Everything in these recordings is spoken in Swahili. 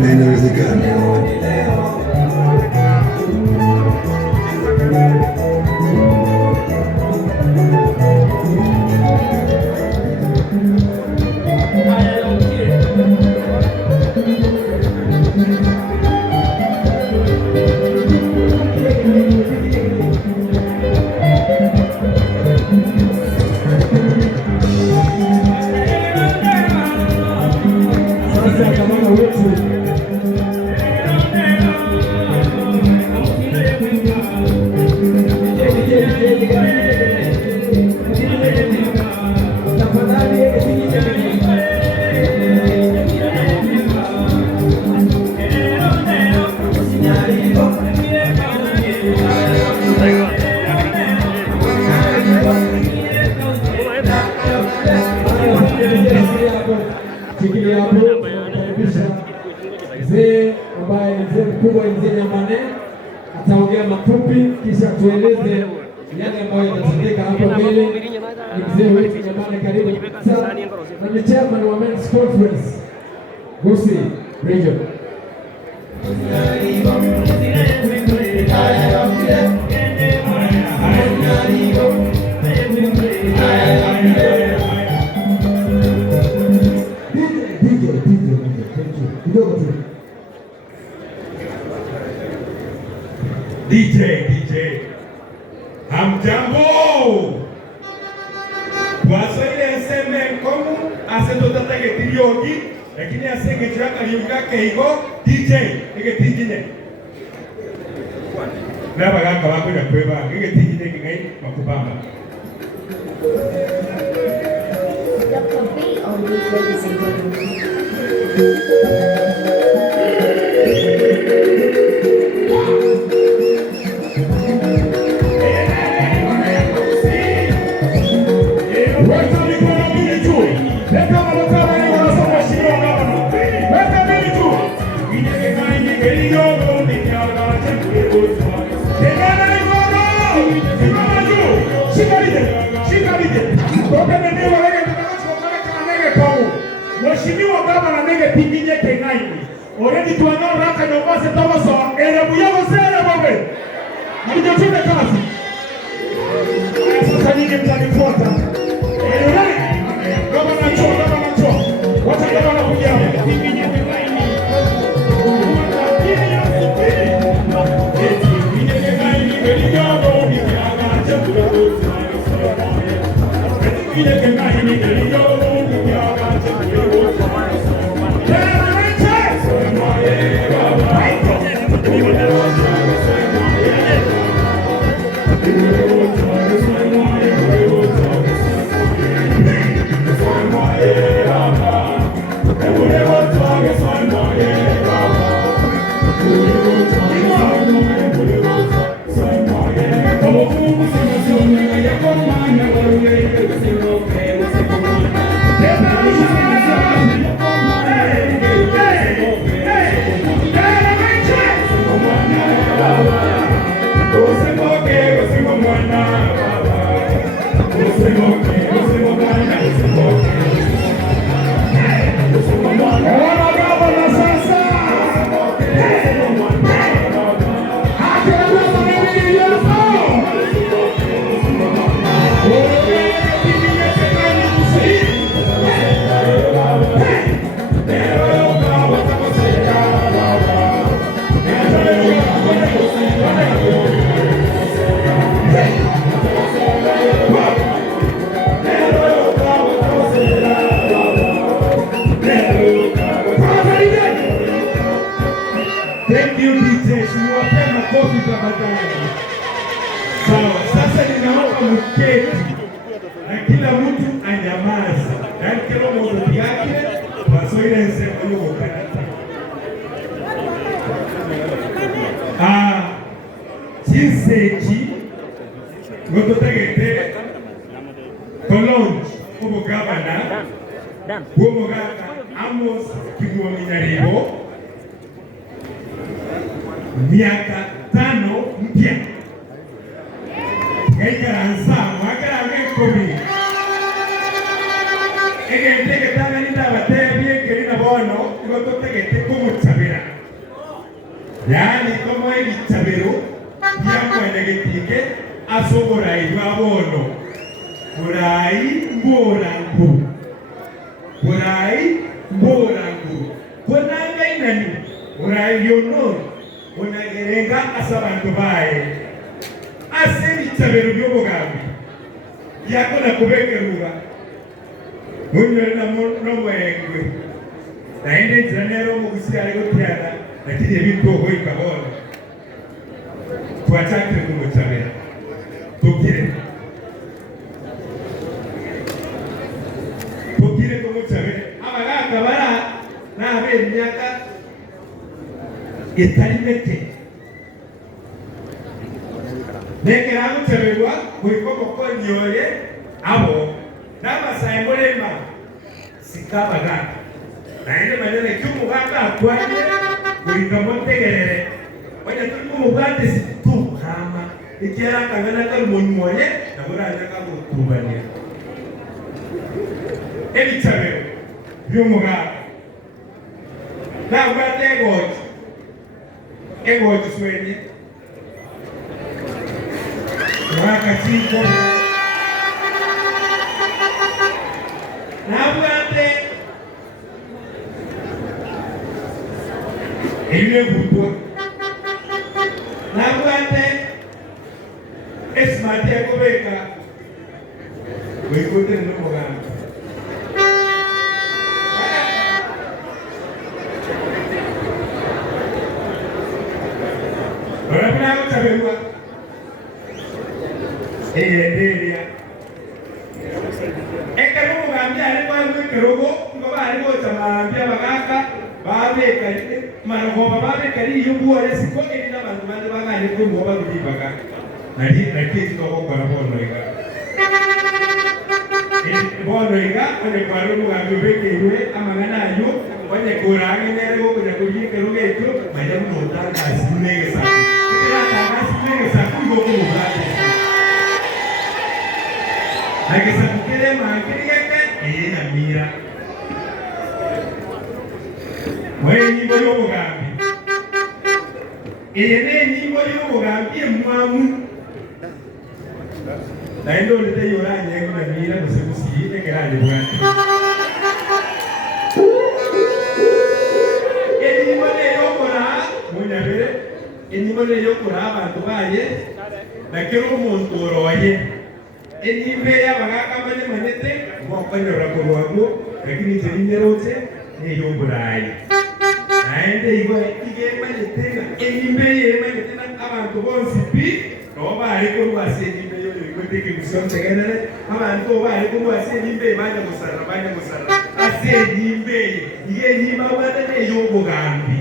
na inawezekana. Mzee ambaye ni mzee mkubwa, mzee Nyamane ataongea mafupi, kisha tueleze yale ambayo yanatendeka hapo mbele. Ni mzee wetu Nyamane, karibu sana, na ni chairman wa Men's Conference Gusii Region. DJ hamjambo, waswahili nseme komu asetotate getiriogi lakini asenge chaka liuka keigo DJ egetingine na bagaka bako ya kweba egetingine kigai makubamba Dr. B on these ladies and gentlemen. Mheshimiwa Gavana nenge pinginye kengaini already tuanao raka nyobase toboso elebu yabo sele babe mlijochunga kazi sasa nyinyi mtanifuata Gavana cho wacha Gavana kuja pinginye kengaini Thank you DJ, niwape makofi tafadhali. Sawa, sasa ninaomba mketi na kila mtu anyamaze. Yaani kila mtu yake waswahili nsema yuko kanisa. Chinseji ngototegete kolonji ubu gavana ubu Amos Kigwang'anyaribo miaka 5 mpya ngaikaransa mwakarange 10 egentege tanga ninda batebye kerina bono yani como ebitabero byamwenegetike asoborai babono burai mborangu konanga inani burai yono onagerenga asabantu bae ase ebitabero byobugambi yakona kubekeruga munywerera n'omwengwe naende nzira nero omugusigara gotyana lakini ebintu oho ikabona twachakire kumutabera tugire kumutabera abaganga bara n'ab'emyaka etari meke nekera gutaberwa kurikomokonyoye abo n'amasaye murema sikabaganga naende manene cy'umuganga akwanye kurikamutegerere wanya turi kumugande situhama ikiara kangana karumonyoye naburanya kamutubanya ebitabero by'umuganga ntabwo egoji swenye wakachiko nabwate ile butwa nabwate esmate yakobeka wikote n'umuganga barabona gutaberwa eyenderia ekero mugambi ariko agwekerogo ngo bariko tamambya bagaka babekari marogoba babekari yubuore siko eri n'abantu bandi baganye ko ngo barudibaga nari nakezi ko gukora bonoiga one kwaro mugambi bekewe amagana ayo one kuranga nere go kuja kujike rugeto maja mutanga asimegesa kira tanga asimegesa kugo kumugati agesa kukire mangiriyeke nyamira mwe nyimbo y'obugambi ene nyimbo y'obugambi emwamu naende olete yoranye nyamira kusekusiite keranje bwati enyimbo y'okora munyabere enyimbo y'okora abantu baye nakero omuntu oroye enyimbe y'abagaka bane manete ngokonyora kurwago lakini terinyerote n'ey'oburayi naende iwe igemanyetena enyimbe yemanyetena abantu bonsi pi noba ariko rwase enyimbe yo ikweteke gusontegenere abantu oba ariko rwase enyimbe banya musara ase enyimbe iye enyimba wade n'ey'obugambi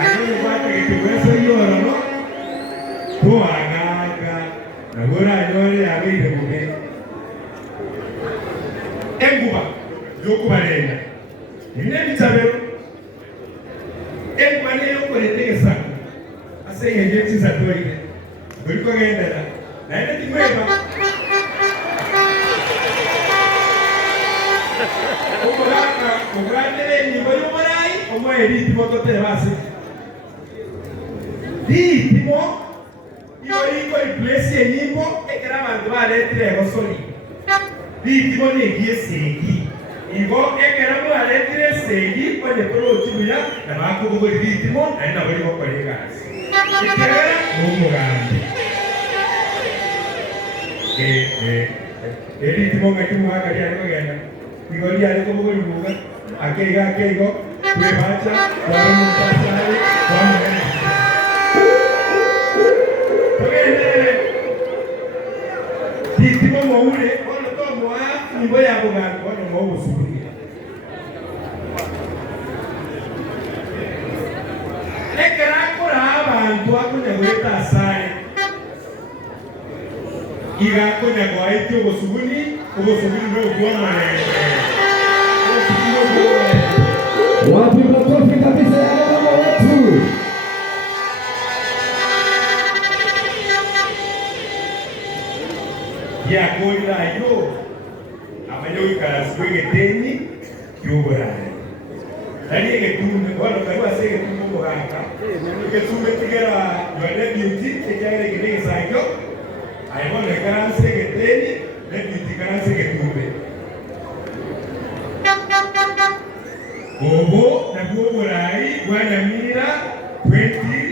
anyone kwategetegweso yorono tuwagaga nagora anyore abeire muge enguba y'okubalenda n'ebitabero enguba n'ey'okuletegesa asengenje kisatoire oliko gendera naye timweba omulanga ogwandera enyimbo y'omulayi omwe eriitimo totere basi liitimo iyo liko iplesi enyimbo ekera abantu baletire egosoni liitimo negie segi igo ekera mwaletire segi kwenye toro okibuya nabakubugori liitimo naye nabo libokora egasi ekera n'omugambi eriitimo ngakimuhanga lyariko genda igo lyariko bugori buga akeigo kwebacha waromutasare wamugene togendere liitimo moule ono tomoa nyimbo ya bugambi ono mobusubulia ekera akora abantu akunyagweta asare igakonyagwa aite obusubuni n'okuwamarende wapi makofi kabisa ya mama wetu. yakoirayo amanyo ikaraswege teni y'oburayi nari getumbe wala kaiwa se getumbe muhanga getumbe tigera yone beauty tekere gine sanyo ayibone karanse geteni ne beauty karanse getumbe Obo na Boborai wa Nyamira 20